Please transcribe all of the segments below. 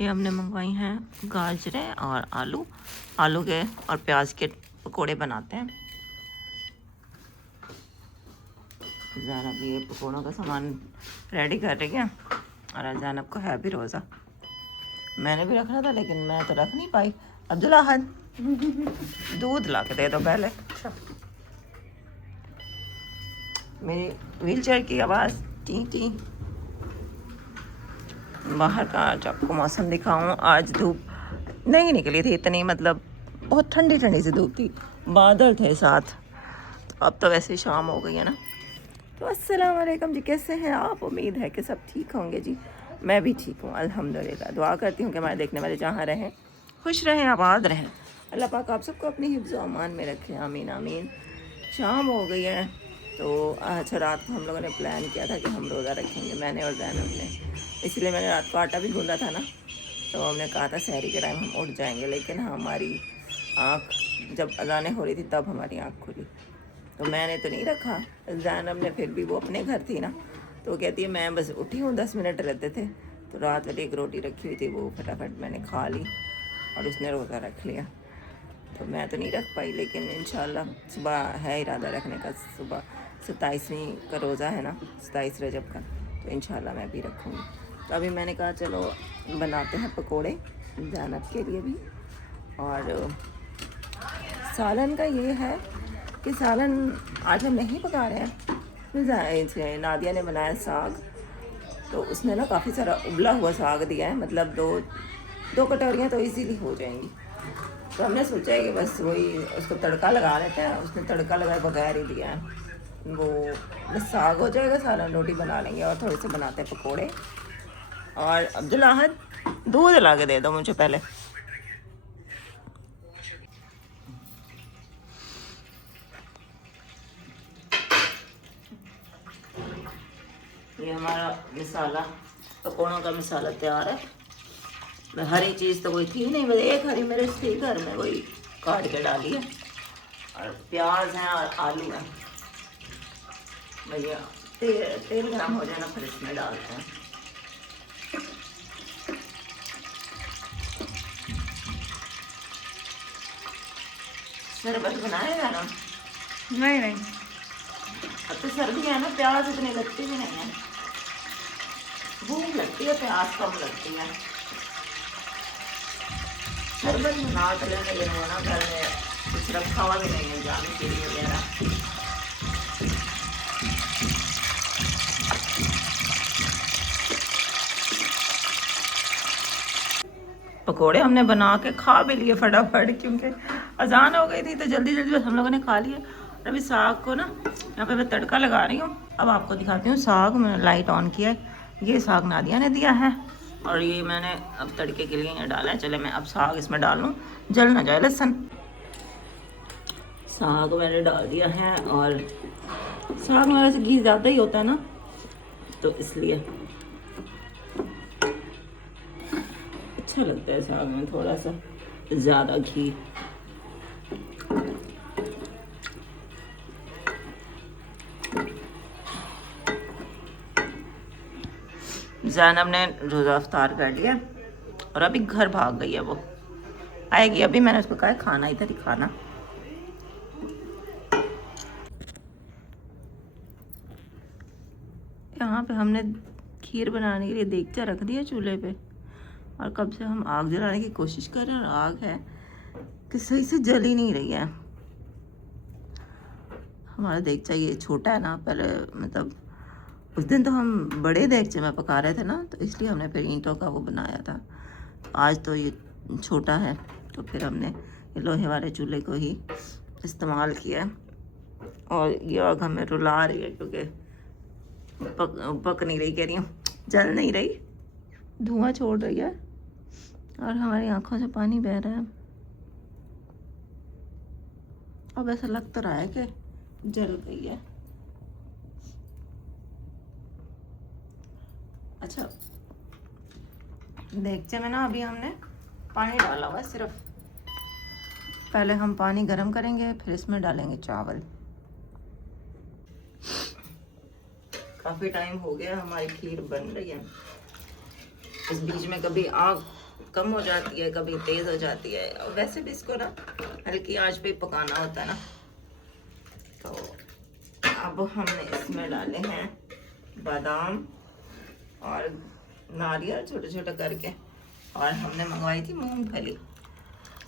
ये हमने मंगवाई हैं गाजरें और आलू के और प्याज के पकोड़े बनाते हैं। ज़ैनब ये पकोड़ों का सामान रेडी कर रही है और ज़ैनब को है भी रोज़ा। मैंने भी रखना था लेकिन मैं तो रख नहीं पाई। अब्दुल अहद दूध ला के दे दो पहले। मेरी व्हीलचेयर की आवाज़ टी टी। बाहर का आज आपको मौसम दिखाऊं। आज धूप नहीं निकली थी इतनी, मतलब बहुत ठंडी ठंडी सी धूप थी, बादल थे साथ। अब तो वैसे शाम हो गई है ना। तो अस्सलाम वालेकुम जी, कैसे हैं आप? उम्मीद है कि सब ठीक होंगे जी। मैं भी ठीक हूँ अल्हम्दुलिल्लाह। दुआ करती हूँ कि हमारे देखने वाले जहाँ रहें खुश रहें, आबाद रहें। अल्लाह पाक आप सबको अपनी हिफ्ज़ व अमान में रखें, आमीन आमीन। शाम हो गई है तो अच्छा, रात को हम लोगों ने प्लान किया था कि हम रोज़ा रखेंगे, मैंने और ज़ैनब ने। इसलिए मैंने रात को आटा भी गूंदा था ना, तो हमने कहा था सहरी के टाइम हम उठ जाएंगे, लेकिन हमारी आँख जब अज़ानें हो रही थी तब हमारी आँख खुली। तो मैंने तो नहीं रखा। ज़ैनब ने फिर भी, वो अपने घर थी ना, तो कहती है मैं बस उठी हूँ, 10 मिनट रहते थे। तो रात वाली एक रोटी रखी हुई थी, वो फटाफट मैंने खा ली और उसने रोज़ा रख लिया। तो मैं तो नहीं रख पाई, लेकिन इंशाल्लाह सुबह है इरादा रखने का। सुबह 27वीं का रोज़ा है ना, 27 रजब का, तो इंशाल्लाह मैं भी रखूँगी। तो अभी मैंने कहा चलो बनाते हैं पकोड़े ज़ैनब के लिए भी। और सालन का ये है कि सालन आज हम नहीं पका रहे हैं। नादिया ने बनाया साग, तो उसने ना काफ़ी सारा उबला हुआ साग दिया है, मतलब दो कटोरियाँ तो इजीली हो जाएंगी। तो हमने सोचा है कि बस वही उसको तड़का लगा लेते हैं। उसने तड़का लगाए बगैर ही दिया है, वो बस साग हो जाएगा, सालन रोटी बना लेंगे और थोड़े से बनाते हैं पकोड़े। और अब्दुल अहद दूध ला के दे दो मुझे पहले। ये हमारा मसाला, पकौड़ों का मसाला तैयार है। हरी चीज़ तो कोई थी नहीं, बस एक हरी मिर्च थी घर में, वही काट के डाली है। और प्याज है और आलू है। भैया तेल गरम हो जाए ना, फिर इसमें डालते हैं। शरबत बनाएगा ना? नहीं, अब तो सर्दी है ना, प्याज इतनी लगती भी नहीं है। भूख लगती है, प्याज कम लगती है। शरबत बना तो लेने ये ना, घर में कुछ रखा हुआ भी नहीं है, जाम के लिए वगैरह। पकोड़े हमने बना के खा भी लिए फटाफट, क्योंकि अजान हो गई थी, तो जल्दी जल्दी बस हम लोगों ने खा लिए। और अभी साग को ना यहाँ पे मैं तड़का लगा रही हूँ। अब आपको दिखाती हूँ साग। मैंने लाइट ऑन किया है, ये साग नादिया ने दिया है और ये मैंने अब तड़के के लिए डाला है। चले मैं अब साग इसमें डाल लूँ, जल ना जाए लहसुन। साग मैंने डाल दिया है, और साग में वैसे घी ज़्यादा ही होता है ना, तो इसलिए अच्छा लगता है साग में थोड़ा सा ज़्यादा घी। ज़ैनब ने रोज़ा अफ्तार कर लिया और अभी घर भाग गई है, वो आएगी अभी। मैंने उसको कहा खाना इधर ही खाना। यहाँ पे हमने खीर बनाने के लिए देगचा रख दिया चूल्हे पे, और कब से हम आग जलाने की कोशिश कर रहे हैं, और आग है कि सही से जल ही नहीं रही है। हमारा देगचा ये छोटा है ना, पहले मतलब उस दिन तो हम बड़े देगचे में पका रहे थे ना, तो इसलिए हमने फिर ईंटों का वो बनाया था। तो आज तो ये छोटा है, तो फिर हमने ये लोहे वाले चूल्हे को ही इस्तेमाल किया। और ये आग हमें रुला रही है, क्योंकि पक नहीं रही, कह रही हूँ जल नहीं रही, धुआं छोड़ रही है और हमारी आंखों से पानी बह रहा है। अब ऐसा लग तो रहा है कि जल गई है। अच्छा, देगचे में ना अभी हमने पानी डाला हुआ है सिर्फ। पहले हम पानी गर्म करेंगे, फिर इसमें डालेंगे चावल। काफ़ी टाइम हो गया हमारी खीर बन रही है। इस बीच में कभी आग कम हो जाती है, कभी तेज़ हो जाती है। और वैसे भी इसको ना हल्की आंच पे पकाना होता है ना। तो अब हमने इसमें डाले हैं बादाम और नारियल छोटे छोटे करके, और हमने मंगवाई थी मूंगफली,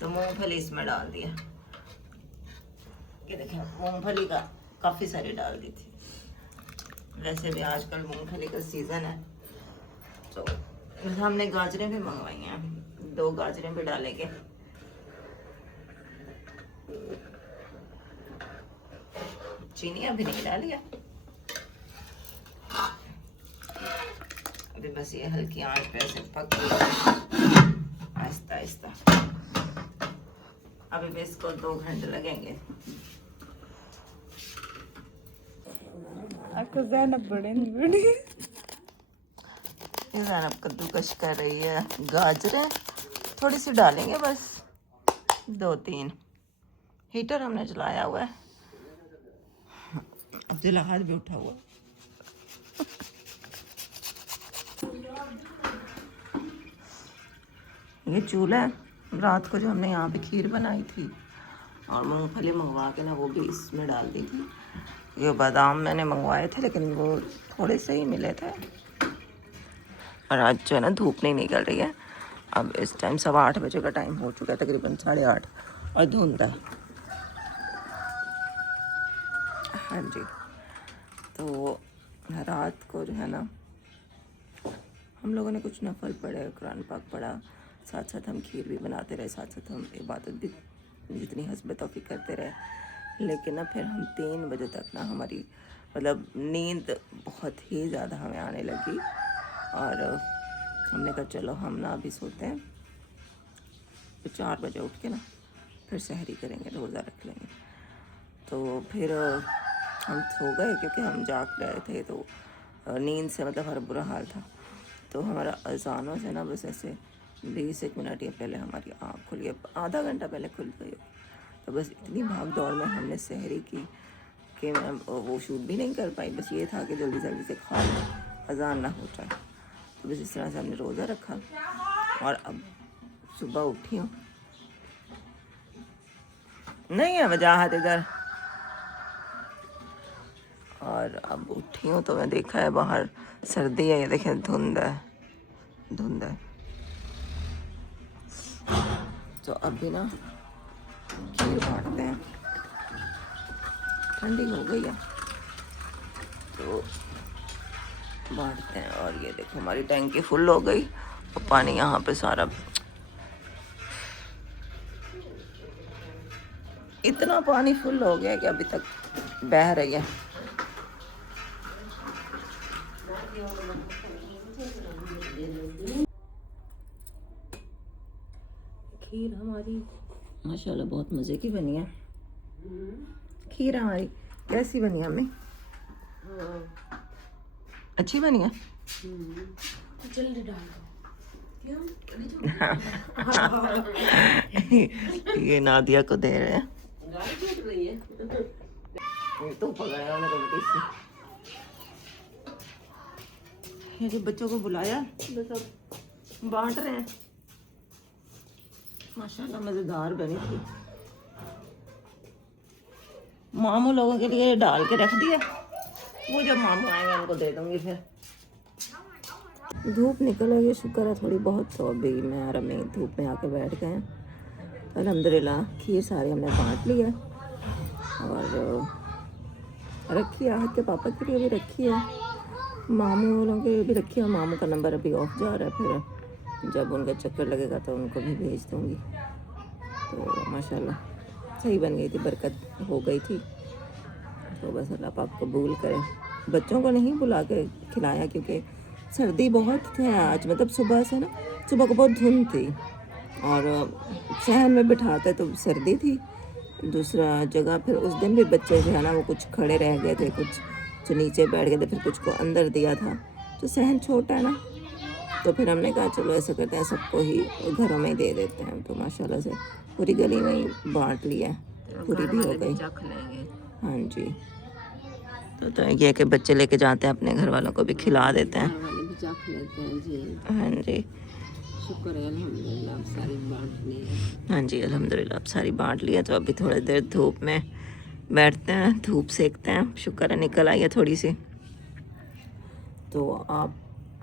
तो मूंगफली इसमें डाल दिया। ये देखिए मूंगफली का काफ़ी सारी डाल दी थी। वैसे भी आजकल मूंगफली का सीज़न है। तो हमने गाजरें भी मंगवाई हैं, 2 गाजरें भी डालेंगे। चीनी अभी नहीं डाली है, अभी बस ये हल्की आंच पे ऐसे पक आहिस्ता आहिस्ता। अभी भी इसको 2 घंटे लगेंगे। आपको ज़ैनब बड़ी ज़ैनब कद्दूकश कर रही है। गाजरें थोड़ी सी डालेंगे बस, 2-3। हीटर हमने जलाया हुआ है, अब्दुल्ला हाथ भी उठा हुआ। ये चूल्हा है, रात को जो हमने यहाँ पे खीर बनाई थी और मूंगफली मंगवा के ना वो भी इसमें डाल दी थी। ये बादाम मैंने मंगवाए थे लेकिन वो थोड़े से ही मिले थे। और आज जो है ना धूप नहीं निकल रही है। अब इस टाइम 8:15 बजे का टाइम हो चुका है, तकरीबन 8:30, और धुंध है। हाँ जी, तो रात को जो है ना हम लोगों ने कुछ नफल पढ़े, कुरान पाक पढ़ा, साथ साथ हम खीर भी बनाते रहे, साथ साथ हम इबादत भी जितनी हस्ब तौफीक करते रहे। लेकिन ना फिर हम 3 बजे तक ना हमारी मतलब नींद बहुत ही ज़्यादा हमें आने लगी, और हमने कहा चलो हम ना अभी सोते हैं, तो 4 बजे उठ के ना फिर सहरी करेंगे, रोज़ा रख लेंगे। तो फिर हम सो गए क्योंकि हम जाग रहे थे, तो नींद से मतलब हर बुरा हाल था। तो हमारा अजानों से ना बस ऐसे 20 मिनट या पहले हमारी आँख खुली है, आधा घंटा पहले खुल गई। तो बस इतनी भाग दौड़ में हमने सहरी की कि मैं वो शूट भी नहीं कर पाई। बस ये था कि जल्दी जल्दी से खा लें, अजान ना हो जाए। तो बस इस तरह से हमने रोज़ा रखा, और अब सुबह उठी हूँ, नहीं है वजाहत इधर, और अब उठी हूँ तो मैं देखा है बाहर सर्दी है। ये देखें धुंध है, धुंध है। तो अभी ना खीर बांटते हैं, ठंडी हो गई है तो बांटते हैं। और ये देखो हमारी टैंकी फुल हो गई, और पानी यहाँ पे सारा इतना पानी फुल हो गया कि अभी तक बह रही है। खीर हमारी माशाल्लाह बहुत मज़े की बनी है। खीर हमारी कैसी बनी है अम्मी? अच्छी बनी है। जल्दी डाल ये नादिया को दे रहे हैं। तो पकाया ये जो बच्चों को बुलाया सब बांट रहे हैं। माशाल्लाह मज़ेदार बनी थी। मामू लोगों के लिए डाल के रख दिया, वो जब मामू आएंगे उनको दे दूंगी। फिर धूप निकल आई है, शुक्र है थोड़ी बहुत। तो अभी मैं और अम्मी धूप में आके बैठ गए हैं। अल्हम्दुलिल्लाह खीर सारी हमने बांट ली है, और रखी है आहत के पापा के लिए भी रखी है, मामू वालों के लिए भी रखी है। मामू का नंबर अभी ऑफ जा रहा है, फिर जब उनका चक्कर लगेगा तो उनको भी भेज दूँगी। तो माशाल्लाह सही बन गई थी, बरकत हो गई थी। तो बस अल्लाह पाक कबूल करे। बच्चों को नहीं बुला के खिलाया क्योंकि सर्दी बहुत है आज, मतलब सुबह से ना, सुबह को बहुत धुंध थी, और शहर में बिठाते तो सर्दी थी। दूसरा जगह फिर उस दिन भी बच्चे जो है ना वो कुछ खड़े रह गए थे, कुछ जो नीचे बैठ गए थे, फिर कुछ को अंदर दिया था। तो सहन छोटा है ना, तो फिर हमने कहा चलो ऐसा करते हैं सबको ही घरों में ही दे देते हैं। तो माशाल्लाह से पूरी गली में ही बांट लिया, पूरी भी हो गई। हाँ जी, तो ये कि बच्चे लेके जाते हैं अपने घर वालों को भी खिला देते हैं। लेते हैं जी। हाँ जी, शुक्र है अल्हम्दुलिल्लाह आप सारी बांट ली है। हाँ जी अल्हम्दुलिल्लाह अब सारी बांट लिया। तो अभी थोड़ी देर धूप में बैठते हैं, धूप सेकते हैं। शुक्र है निकल आई है थोड़ी सी। तो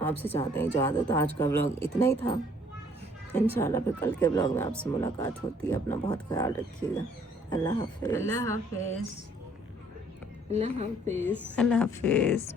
आपसे चाहते हैं इजाज़त। आज का व्लॉग इतना ही था। इंशाल्लाह फिर कल के व्लॉग में आपसे मुलाकात होती है। अपना बहुत ख्याल रखिएगा। अल्लाह हाफिज़। अल्लाह हाफिज़। अल्लाह हाफिज़। अल्लाह हाफिज़।